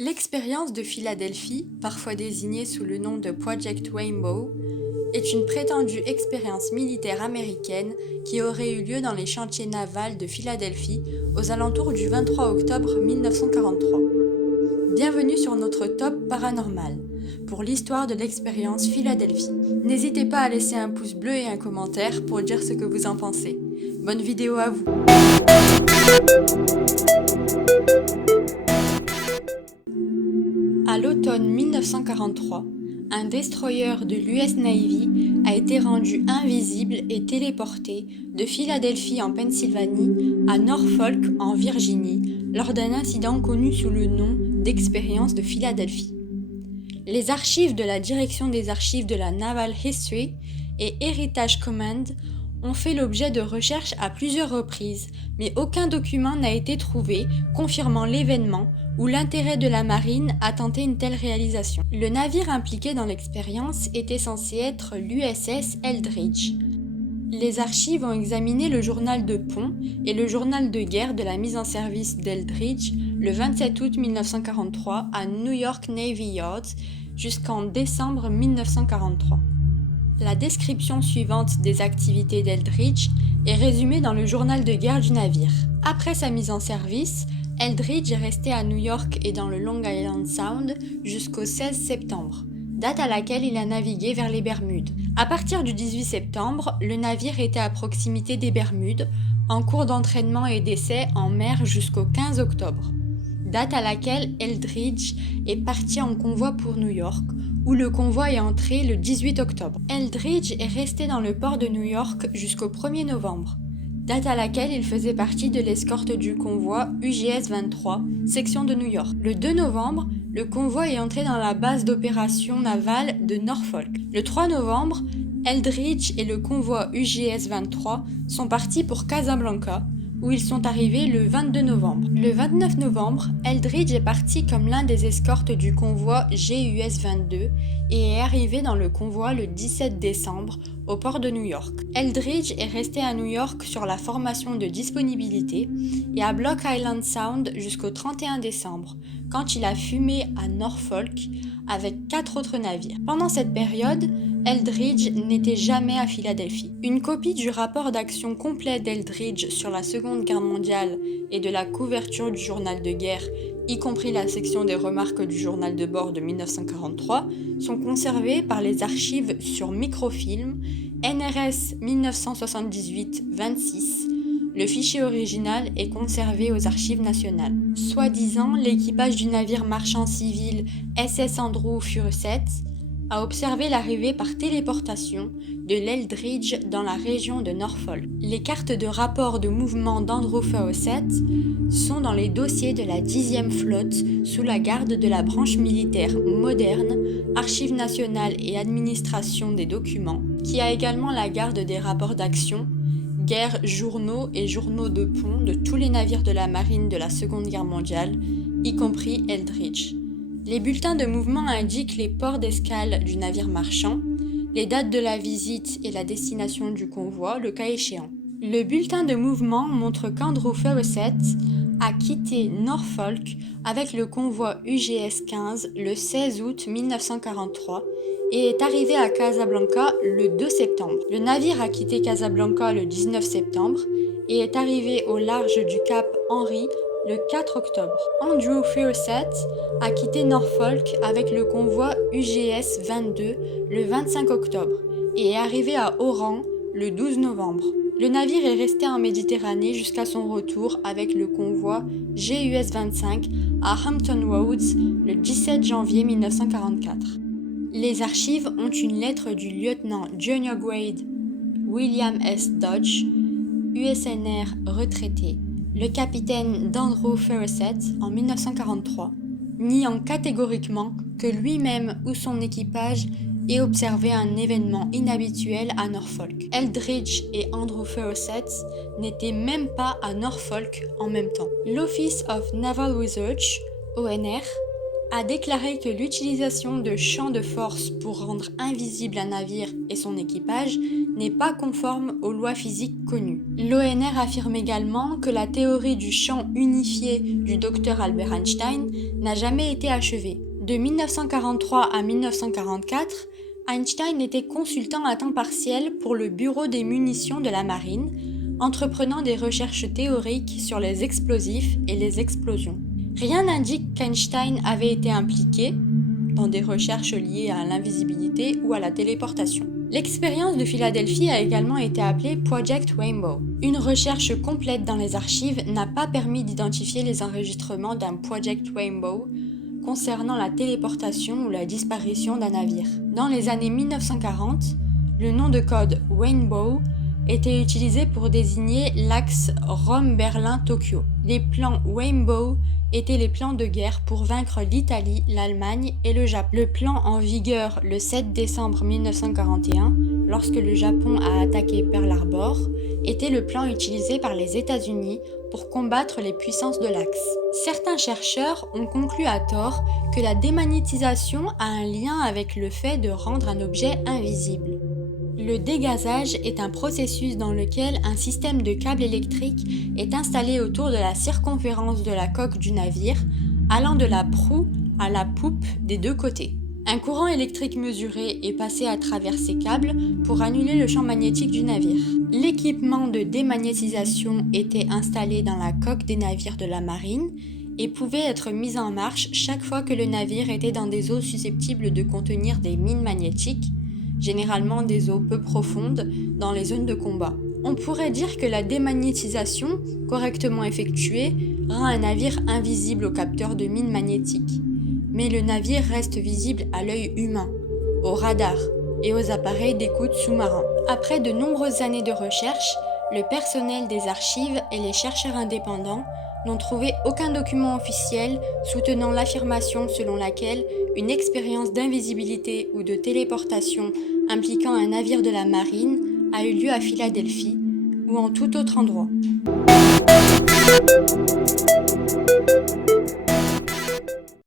L'expérience de Philadelphie, parfois désignée sous le nom de Project Rainbow, est une prétendue expérience militaire américaine qui aurait eu lieu dans les chantiers navals de Philadelphie aux alentours du 23 octobre 1943. Bienvenue sur notre top paranormal pour l'histoire de l'expérience Philadelphie. N'hésitez pas à laisser un pouce bleu et un commentaire pour dire ce que vous en pensez. Bonne vidéo à vous! À l'automne 1943, un destroyer de l'US Navy a été rendu invisible et téléporté de Philadelphie en Pennsylvanie à Norfolk en Virginie lors d'un incident connu sous le nom d'Expérience de Philadelphie. Les archives de la Direction des archives de la Naval History et Heritage Command ont fait l'objet de recherches à plusieurs reprises, mais aucun document n'a été trouvé confirmant l'événement ou l'intérêt de la marine à tenter une telle réalisation. Le navire impliqué dans l'expérience était censé être l'USS Eldridge. Les archives ont examiné le journal de pont et le journal de guerre de la mise en service d'Eldridge le 27 août 1943 à New York Navy Yard jusqu'en décembre 1943. La description suivante des activités d'Eldridge est résumée dans le journal de guerre du navire. Après sa mise en service, Eldridge est resté à New York et dans le Long Island Sound jusqu'au 16 septembre, date à laquelle il a navigué vers les Bermudes. À partir du 18 septembre, le navire était à proximité des Bermudes, en cours d'entraînement et d'essai en mer jusqu'au 15 octobre, date à laquelle Eldridge est parti en convoi pour New York, où le convoi est entré le 18 octobre. Eldridge est resté dans le port de New York jusqu'au 1er novembre, date à laquelle il faisait partie de l'escorte du convoi UGS-23, section de New York. Le 2 novembre, le convoi est entré dans la base d'opération navale de Norfolk. Le 3 novembre, Eldridge et le convoi UGS-23 sont partis pour Casablanca, où ils sont arrivés le 22 novembre. Le 29 novembre, Eldridge est parti comme l'un des escortes du convoi GUS-22 et est arrivé dans le convoi le 17 décembre au port de New York. Eldridge est resté à New York sur la formation de disponibilité et à Block Island Sound jusqu'au 31 décembre, quand il a fumé à Norfolk avec 4 autres navires. Pendant cette période, Eldridge n'était jamais à Philadelphie. Une copie du rapport d'action complet d'Eldridge sur la Seconde Guerre mondiale et de la couverture du journal de guerre, y compris la section des remarques du journal de bord de 1943, sont conservées par les archives sur microfilm NRS 1978-26. Le fichier original est conservé aux archives nationales. Soi-disant, l'équipage du navire marchand civil SS Andrew Furuseth a observé l'arrivée par téléportation de l'Eldridge dans la région de Norfolk. Les cartes de rapport de mouvement d'Andrew Furuseth sont dans les dossiers de la 10e flotte sous la garde de la branche militaire moderne, Archives nationales et administration des documents, qui a également la garde des rapports d'action, guerre, journaux et journaux de pont de tous les navires de la marine de la Seconde Guerre mondiale, y compris Eldridge. Les bulletins de mouvement indiquent les ports d'escale du navire marchand, les dates de la visite et la destination du convoi, le cas échéant. Le bulletin de mouvement montre qu'Andrew Furuseth a quitté Norfolk avec le convoi UGS-15 le 16 août 1943 et est arrivé à Casablanca le 2 septembre. Le navire a quitté Casablanca le 19 septembre et est arrivé au large du cap Henry le 4 octobre. Andrew Furuseth a quitté Norfolk avec le convoi UGS-22 le 25 octobre et est arrivé à Oran le 12 novembre. Le navire est resté en Méditerranée jusqu'à son retour avec le convoi GUS-25 à Hampton Roads le 17 janvier 1944. Les archives ont une lettre du lieutenant Junior Grade William S. Dodge, USNR retraité, le capitaine d'Andrew Furuseth en 1943, niant catégoriquement que lui-même ou son équipage ait observé un événement inhabituel à Norfolk. Eldridge et Andrew Furuseth n'étaient même pas à Norfolk en même temps. L'Office of Naval Research, ONR, a déclaré que l'utilisation de champs de force pour rendre invisible un navire et son équipage n'est pas conforme aux lois physiques connues. L'ONR affirme également que la théorie du champ unifié du docteur Albert Einstein n'a jamais été achevée. De 1943 à 1944, Einstein était consultant à temps partiel pour le Bureau des munitions de la Marine, entreprenant des recherches théoriques sur les explosifs et les explosions. Rien n'indique qu'Einstein avait été impliqué dans des recherches liées à l'invisibilité ou à la téléportation. L'expérience de Philadelphie a également été appelée Project Rainbow. Une recherche complète dans les archives n'a pas permis d'identifier les enregistrements d'un Project Rainbow concernant la téléportation ou la disparition d'un navire. Dans les années 1940, le nom de code Rainbow était utilisé pour désigner l'axe Rome-Berlin-Tokyo. Les plans Rainbow étaient les plans de guerre pour vaincre l'Italie, l'Allemagne et le Japon. Le plan en vigueur le 7 décembre 1941, lorsque le Japon a attaqué Pearl Harbor, était le plan utilisé par les États-Unis pour combattre les puissances de l'Axe. Certains chercheurs ont conclu à tort que la démagnétisation a un lien avec le fait de rendre un objet invisible. Le dégazage est un processus dans lequel un système de câbles électriques est installé autour de la circonférence de la coque du navire, allant de la proue à la poupe des deux côtés. Un courant électrique mesuré est passé à travers ces câbles pour annuler le champ magnétique du navire. L'équipement de démagnétisation était installé dans la coque des navires de la marine et pouvait être mis en marche chaque fois que le navire était dans des eaux susceptibles de contenir des mines magnétiques, généralement des eaux peu profondes dans les zones de combat. On pourrait dire que la démagnétisation, correctement effectuée, rend un navire invisible aux capteurs de mines magnétiques. Mais le navire reste visible à l'œil humain, au radar et aux appareils d'écoute sous-marins. Après de nombreuses années de recherche, le personnel des archives et les chercheurs indépendants n'ont trouvé aucun document officiel soutenant l'affirmation selon laquelle une expérience d'invisibilité ou de téléportation impliquant un navire de la marine a eu lieu à Philadelphie ou en tout autre endroit.